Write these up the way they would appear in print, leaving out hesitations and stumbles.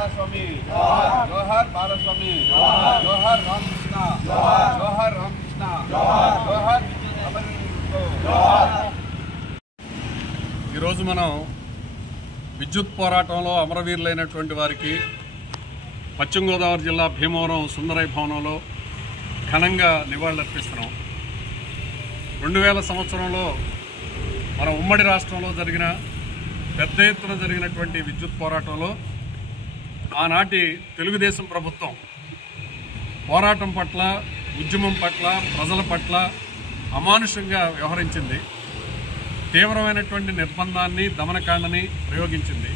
బాలస్వామి, జోహార్ బాలస్వామి, జోహార్ రామకృష్ణ, జోహార్ రామకృష్ణ, జోహార్ అమరవీరులకు. ఈరోజు మనం విద్యుత్ పోరాటంలో అమరవీరులైనటువంటి వారికి పశ్చిమ గోదావరి జిల్లా భీమవరం సుందరయ్య భవనంలో ఘనంగా నివాళులర్పిస్తున్నాం. 2000 సంవత్సరంలో మన ఉమ్మడి రాష్ట్రంలో జరిగిన పెద్ద ఎత్తున జరిగినటువంటి విద్యుత్ పోరాటంలో ఆనాటి తెలుగుదేశం ప్రభుత్వం పోరాటం పట్ల, ఉద్యమం పట్ల, ప్రజల పట్ల అమానుషంగా వ్యవహరించింది. తీవ్రమైనటువంటి నిర్బంధాన్ని, దమనకాండని ప్రయోగించింది.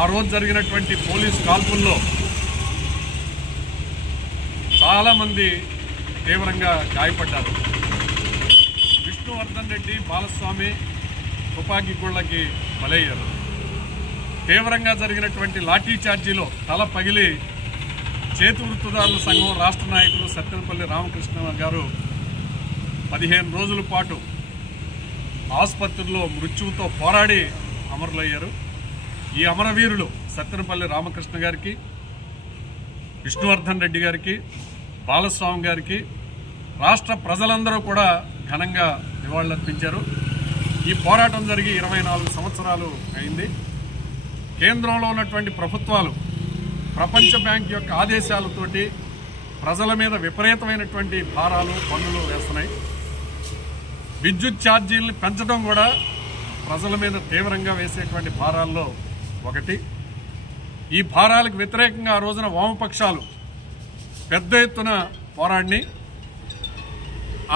ఆ రోజు జరిగినటువంటి పోలీసు కాల్పుల్లో చాలామంది తీవ్రంగా గాయపడ్డారు. విష్ణువర్ధన్ రెడ్డి, బాలస్వామి తుపాకీ గుళ్ళకి బలయ్యారు. తీవ్రంగా జరిగినటువంటి లాఠీ చార్జీలో తల పగిలి చేతి వృత్తిదారుల సంఘం రాష్ట్ర నాయకులు సత్తెనపల్లి రామకృష్ణ గారు 15 రోజుల పాటు ఆసుపత్రిలో మృత్యువుతో పోరాడి అమరులయ్యారు. ఈ అమరవీరులు సత్తెనపల్లి రామకృష్ణ గారికి, విష్ణువర్ధన్ రెడ్డి గారికి, బాలస్వామి గారికి రాష్ట్ర ప్రజలందరూ కూడా ఘనంగా నివాళులర్పించారు. ఈ పోరాటం జరిగి 24 సంవత్సరాలు అయింది. కేంద్రంలో ఉన్నటువంటి ప్రభుత్వాలు ప్రపంచ బ్యాంక్ యొక్క ఆదేశాలతోటి ప్రజల మీద విపరీతమైనటువంటి భారాలు, పన్నులు వేస్తున్నాయి. విద్యుత్ ఛార్జీలను పెంచడం కూడా ప్రజల మీద తీవ్రంగా వేసేటువంటి భారాల్లో ఒకటి. ఈ భారాలకు వ్యతిరేకంగా ఆ రోజున వామపక్షాలు పెద్ద ఎత్తున పోరాడిని.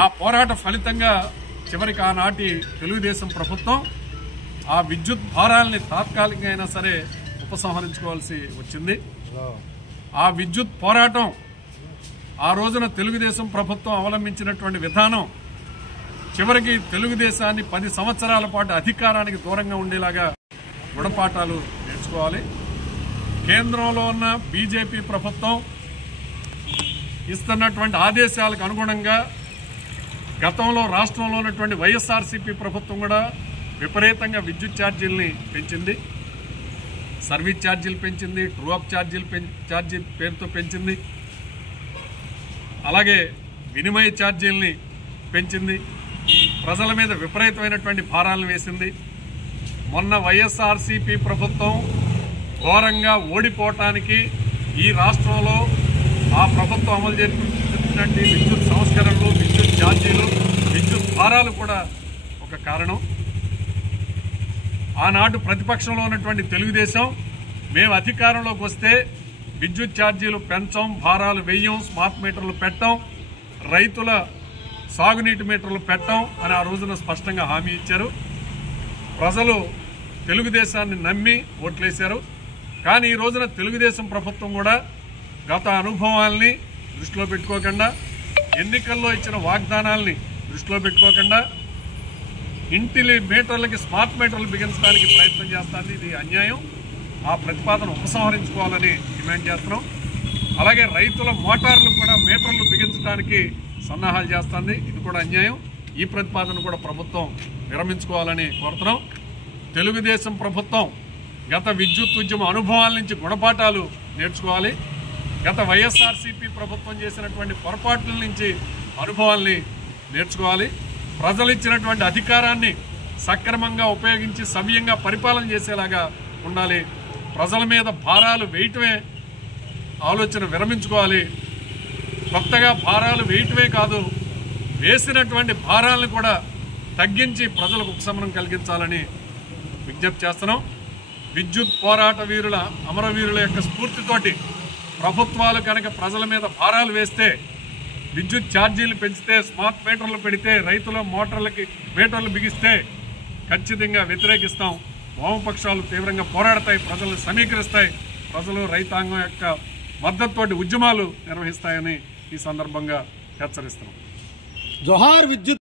ఆ పోరాట ఫలితంగా చివరికి ఆనాటి తెలుగుదేశం ప్రభుత్వం ఆ విద్యుత్ భారాలని తాత్కాలికంగా అయినా సరే ఉపసంహరించుకోవాల్సి వచ్చింది. ఆ విద్యుత్ పోరాటం ఆ రోజున తెలుగుదేశం ప్రభుత్వం అవలంబించినటువంటి విధానం చివరికి తెలుగుదేశాన్ని 10 సంవత్సరాల పాటు అధికారానికి దూరంగా ఉండేలాగా గుణపాఠాలు నేర్చుకోవాలి. కేంద్రంలో ఉన్న బీజేపీ ప్రభుత్వం ఇస్తున్నటువంటి ఆదేశాలకు అనుగుణంగా గతంలో రాష్ట్రంలో ఉన్నటువంటి వైఎస్ఆర్సీపీ ప్రభుత్వం కూడా విపరీతంగా విద్యుత్ ఛార్జీలని పెంచింది. సర్వీస్ ఛార్జీలు పెంచింది, ట్రూ అప్ ఛార్జీ పేరుతో పెంచింది, అలాగే వినిమయ ఛార్జీలని పెంచింది. ప్రజల మీద విపరీతమైనటువంటి భారాలను వేసింది. మొన్న వైఎస్ఆర్సీపీ ప్రభుత్వం ఘోరంగా ఓడిపోవటానికి ఈ రాష్ట్రంలో ఆ ప్రభుత్వం అమలు చేస్తున్నటువంటి విద్యుత్ సంస్కరణలు, విద్యుత్ ఛార్జీలు, విద్యుత్ భారాలు కూడా ఒక కారణం. ఆనాడు ప్రతిపక్షంలో ఉన్నటువంటి తెలుగుదేశం మేము అధికారంలోకి వస్తే విద్యుత్ ఛార్జీలు పెంచం, భారాలు వెయ్యం, స్మార్ట్ మీటర్లు పెట్టం, రైతుల సాగునీటి మీటర్లు పెట్టం అని ఆ రోజున స్పష్టంగా హామీ ఇచ్చారు. ప్రజలు తెలుగుదేశాన్ని నమ్మి ఓట్లేశారు. కానీ ఈ రోజున తెలుగుదేశం ప్రభుత్వం కూడా గత అనుభవాల్ని దృష్టిలో పెట్టుకోకుండా, ఎన్నికల్లో ఇచ్చిన వాగ్దానాల్ని దృష్టిలో పెట్టుకోకుండా ఇంటి మీటర్లకి స్మార్ట్ మీటర్లు బిగించడానికి ప్రయత్నం చేస్తుంది. ఇది అన్యాయం. ఆ ప్రతిపాదన ఉపసంహరించుకోవాలని డిమాండ్ చేస్తున్నాం. అలాగే రైతుల మోటార్లు కూడా మీటర్లు బిగించడానికి సన్నాహాలు చేస్తుంది. ఇది కూడా అన్యాయం. ఈ ప్రతిపాదన కూడా ప్రభుత్వం విరమించుకోవాలని కోరుతున్నాం. తెలుగుదేశం ప్రభుత్వం గత విద్యుత్ ఉద్యమ అనుభవాల నుంచి గుణపాఠాలు నేర్చుకోవాలి. గత వైఎస్ఆర్సీపీ ప్రభుత్వం చేసినటువంటి పొరపాట్ల నుంచి అనుభవాల్ని నేర్చుకోవాలి. ప్రజలు ఇచ్చినటువంటి అధికారాన్ని సక్రమంగా ఉపయోగించి సవ్యంగా పరిపాలన చేసేలాగా ఉండాలి. ప్రజల మీద భారాలు వేయటమే ఆలోచన విరమించుకోవాలి. కొత్తగా భారాలు వేయటమే కాదు, వేసినటువంటి భారాలను కూడా తగ్గించి ప్రజలకు ఉపశమనం కలిగించాలని విజ్ఞప్తి చేస్తున్నాం. విద్యుత్ పోరాట వీరుల, అమరవీరుల యొక్క స్ఫూర్తితోటి ప్రభుత్వాలు కనుక ప్రజల మీద భారాలు వేస్తే, విద్యుత్ ఛార్జీలు పెంచితే, స్మార్ట్ మీటర్లు పెడితే, రైతుల మోటార్లకి మీటర్లు బిగిస్తే ఖచ్చితంగా వ్యతిరేకిస్తాం. వామపక్షాలు తీవ్రంగా పోరాడతాయి, ప్రజలను సమీకరిస్తాయి, ప్రజలు రైతాంగం యొక్క మద్దతుతోటి ఉద్యమాలు నిర్వహిస్తాయని ఈ సందర్భంగా హెచ్చరిస్తున్నాం. జోహార్ విద్యుత్.